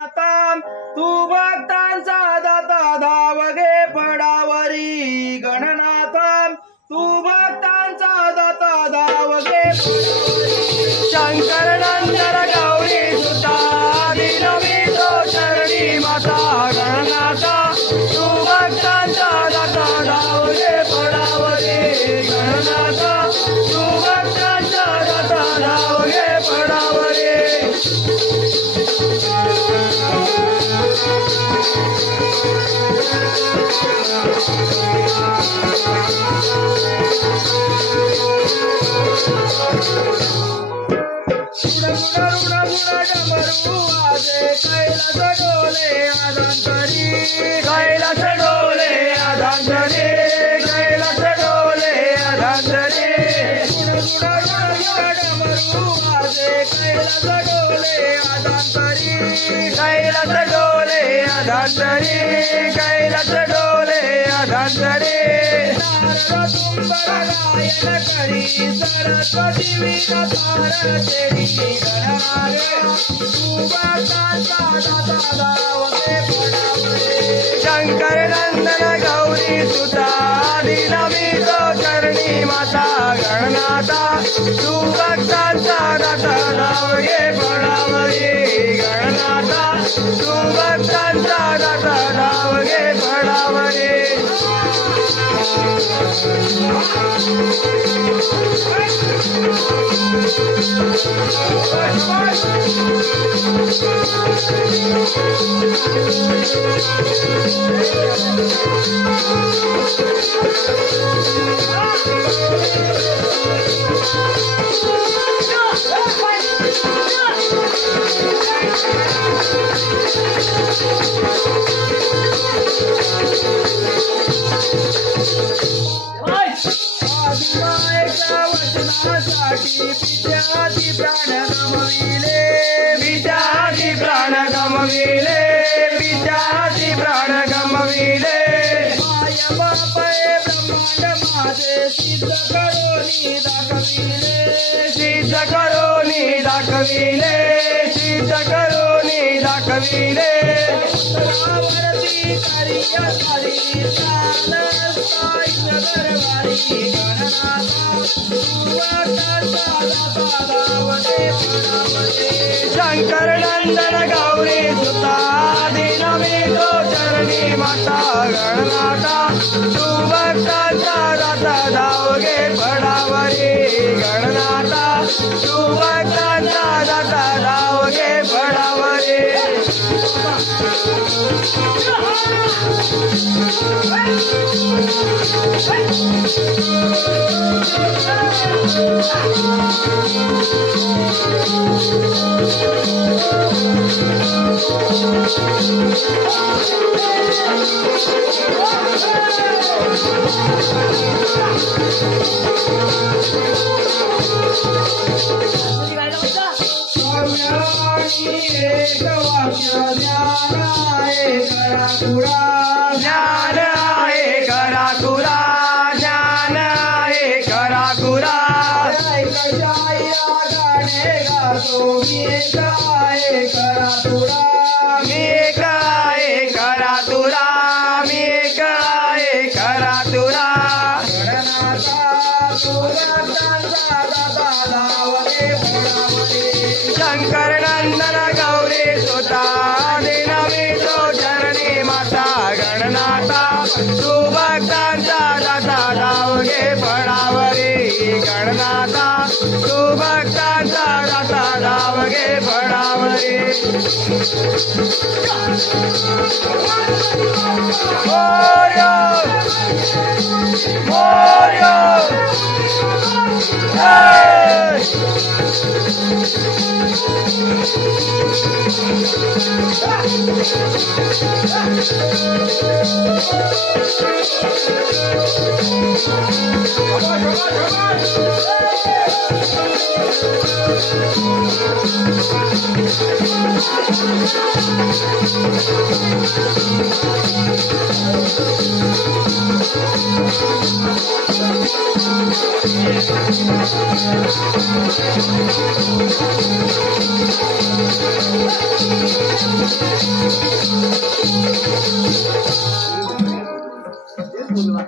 आता तू भक्तांचा दाता धाव घे फडावरी गणनाथा तू भक्तांचा दाता धाव घे शंकर नंदन गौरी सुता दिनवी तो शरणी माता गणनाथा तू भक्तांचा दाता धाव घे फडावरी गणनाथा तू भक्तांचा दाता धाव घे फडावरी कैलास डोले आधांतरी कैलास डोले आधांतरी कैलास डोले आधांतरी कैलास डोले आधांतरी कैलास डोले आधांतरी गायन करी सरस्वती वीणा तार तेरी शंकर नंदन गौरी सुता दिनवी तो चरणी माता गणनाथा तू भक्तांचा दाता धाव घे फडावरी गणनाथा तू भक्तांचा दाता धाव घे फडावरी विद्यार्थी प्राण गमविले विद्यार्थी प्राण गमविले विद्यार्थी प्राण गमविले माय बापे ब्रह्मांड माझे सिद्ध करोनी दाखविले सिद्ध करोनी दाखविले सिद्ध करोनी दाखविले वरती कार्य करी साई दरबारी शंकर नंदन गौरी सुता दिनवी तो चरणी माता गणनाथा तू भक्तांचा दाता धाव घे फडावरी गणनाथा तू भक्तांचा दाता धाव घे फडावरी ज्ञान आहे करा तुरा ज्ञान आहे करा तुरा गाणे गातो मी काय करा तुरा मी काय करा तुरा मी काय करा तुरा शंकर नंदन गौरी सुता दिनवी तो चरणी माता गणनाथा तू भक्तांचा दाता धाव घे फडावरी गणनाथा तू भक्तांचा दाता धाव घे फडावरी मोर्या मोर्या Come on. बोलवा